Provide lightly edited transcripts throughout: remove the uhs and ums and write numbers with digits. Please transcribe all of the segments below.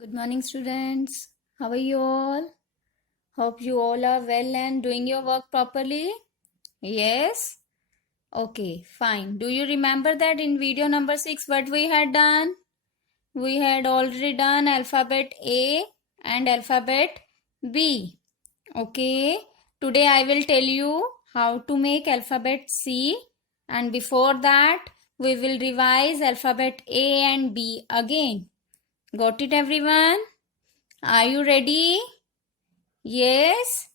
Good morning, students. How are you all? Hope you all are well and doing your work properly. Yes? Okay, fine. Do you remember that in video number 6 what we had done? We had already done alphabet A and alphabet B. Okay. Today I will tell you how to make alphabet C, and before that we will revise alphabet A and B again. Got it, everyone? Are you ready? Yes?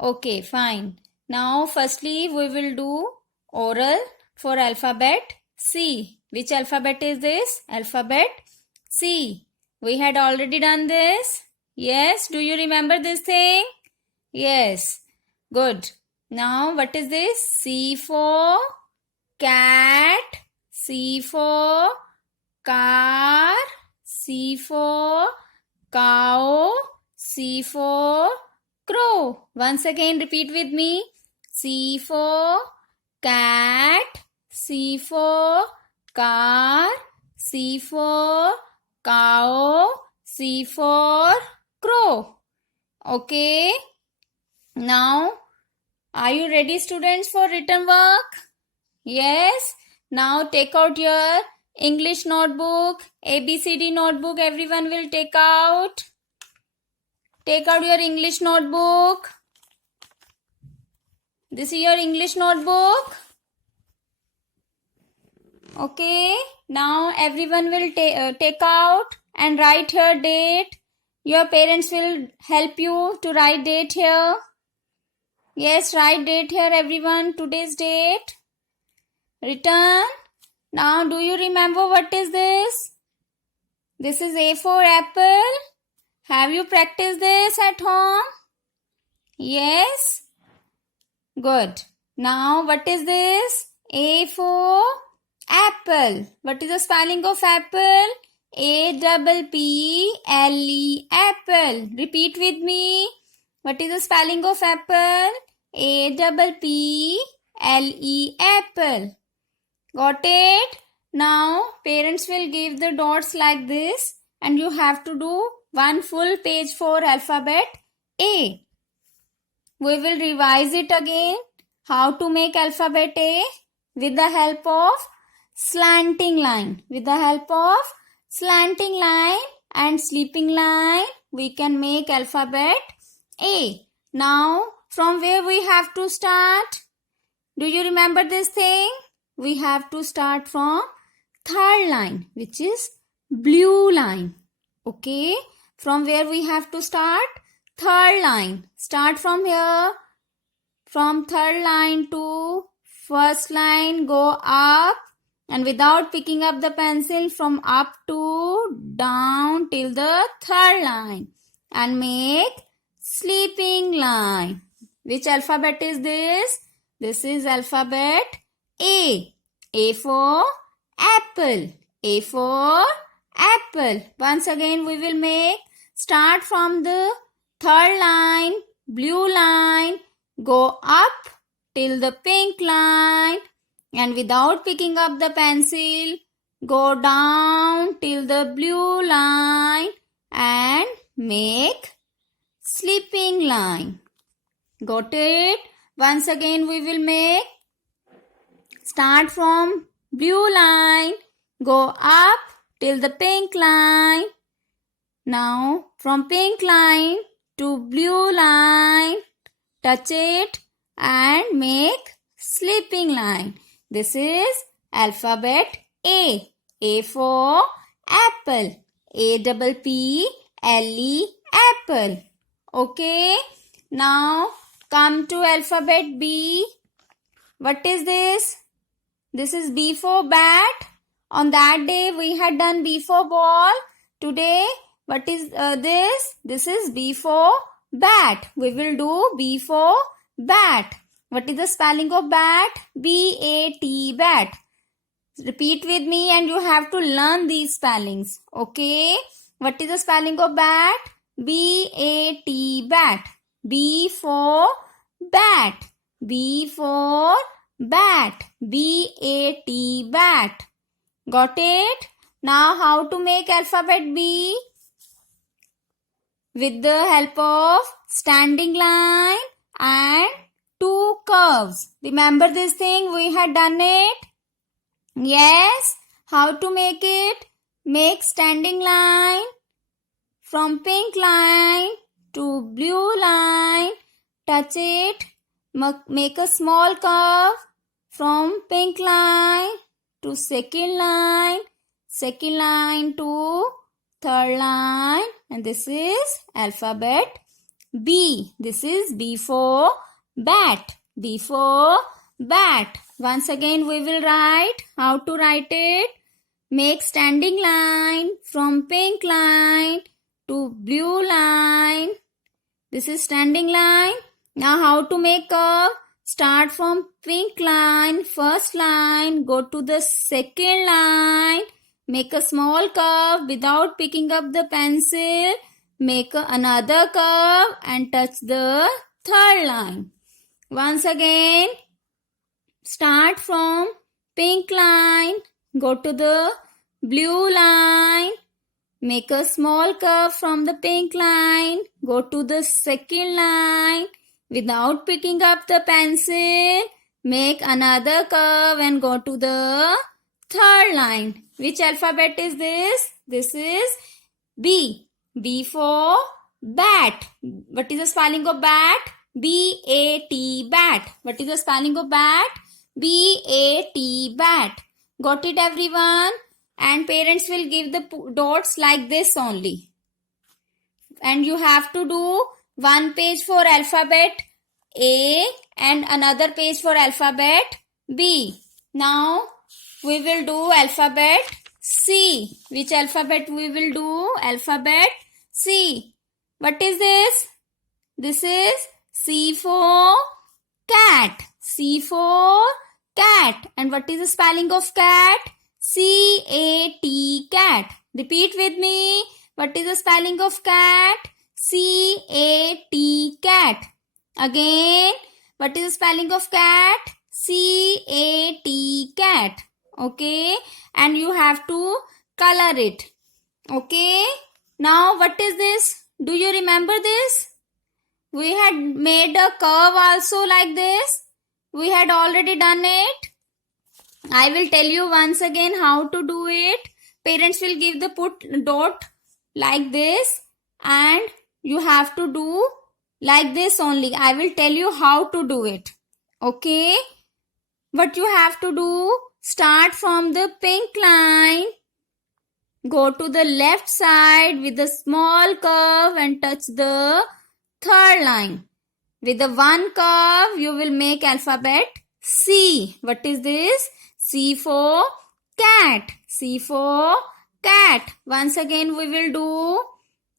Okay, fine. Now, firstly, we will do oral for alphabet C. Which alphabet is this? Alphabet C. We had already done this. Yes? Do you remember this thing? Yes. Good. Now, what is this? C for cat. C for car. C for cow. C for crow. Once again repeat with me. C for cat. C for car. C for cow. C for crow. Okay. Now, are you ready, students, for written work? Yes. Now take out your English notebook, ABCD notebook. Everyone will take out. Take out your English notebook. This is your English notebook. Okay. Now everyone will take out and write here date. Your parents will help you to write date here. Yes, write date here, everyone. Today's date. Written. Now, do you remember what is this? This is A for apple. Have you practiced this at home? Yes? Good. Now, what is this? A for apple. What is the spelling of apple? A-double-P-L-E, apple. Repeat with me. What is the spelling of apple? A-double-P-L-E, apple. Got it? Now, parents will give the dots like this and you have to do one full page for alphabet A. We will revise it again. How to make alphabet A with the help of slanting line. With the help of slanting line and sleeping line, we can make alphabet A. Now, from where we have to start? Do you remember this thing? We have to start from third line, which is blue line. Okay. From where we have to start? Third line. Start from here. From third line to first line, go up. And without picking up the pencil, from up to down till the third line. And make sleeping line. Which alphabet is this? This is alphabet A. A for apple. A for apple. Once again we will make. Start from the third line, blue line. Go up till the pink line. And without picking up the pencil, go down till the blue line. And make sleeping line. Got it? Once again we will make. Start from blue line, go up till the pink line. Now from pink line to blue line, touch it and make sleeping line. This is alphabet A. A for apple. A-double-P-L-E, apple. Okay. Now come to alphabet B. What is this? This is B for bat. On that day we had done B for ball. Today what is this? This is B for bat. We will do B for bat. What is the spelling of bat? B-A-T, bat. Repeat with me and you have to learn these spellings. Okay. What is the spelling of bat? B-A-T, bat. B for bat. B for bat. B-A-T, bat. Got it? Now how to make alphabet B? with the help of standing line and two curves. Remember this thing? We had done it. Yes. How to make it? Make standing line from pink line to blue line. Touch it. Make a small curve from pink line to second line to third line, and this is alphabet B. This is B for bat. B for bat. Once again we will write. How to write it? Make standing line from pink line to blue line. This is standing line. Now how to make curve? Start from pink line, first line, go to the second line, make a small curve without picking up the pencil, make another curve and touch the third line. Once again, start from pink line, go to the blue line, make a small curve from the pink line, go to the second line, without picking up the pencil, make another curve and go to the third line. Which alphabet is this? This is B. B for bat. What is the spelling of bat? B-A-T, bat. What is the spelling of bat? B-A-T, bat. Got it, everyone? And parents will give the dots like this only. And you have to do one page for alphabet A and another page for alphabet B. Now we will do alphabet C. Which alphabet we will do? Alphabet C. What is this? This is C for cat. C for cat. And what is the spelling of cat? C-A-T, cat. Repeat with me. What is the spelling of cat? C-A-T, cat. Again, what is the spelling of cat? C-A-T, cat. Okay. And you have to color it. Okay. Now, what is this? Do you remember this? We had made a curve also like this. We had already done it. I will tell you once again how to do it. Parents will give the dot like this and you have to do like this only. I will tell you how to do it. Okay. What you have to do, start from the pink line. Go to the left side with a small curve and touch the third line. With the one curve, you will make alphabet C. What is this? C for cat. C for cat. Once again we will do.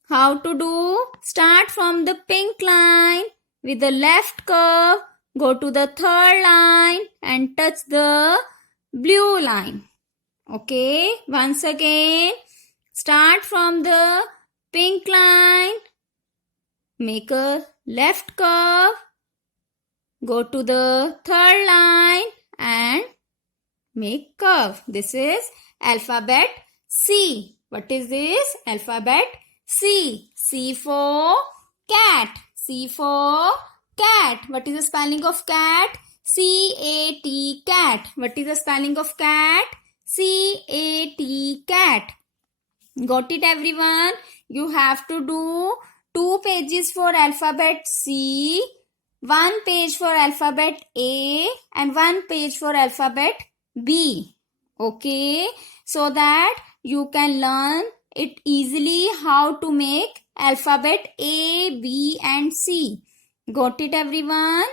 How to do? Start from the pink line with the left curve. Go to the third line and touch the blue line. Okay. Once again. Start from the pink line. Make a left curve. Go to the third line and make curve. This is alphabet C. What is this? Alphabet C. C for cat. C for cat. What is the spelling of cat? C-A-T, cat. What is the spelling of cat? C-A-T, cat. Got it, everyone? You have to do 2 pages for alphabet C, 1 page for alphabet A and 1 page for alphabet B. Okay, so that you can learn it easily how to make alphabet A, B and C. Got it, everyone?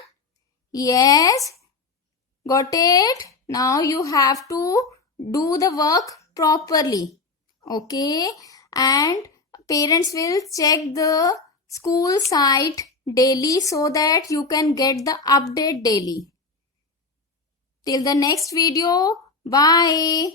Yes, got it? Now you have to do the work properly. Okay, and parents will check the school site daily so that you can get the update daily. Till the next video, bye.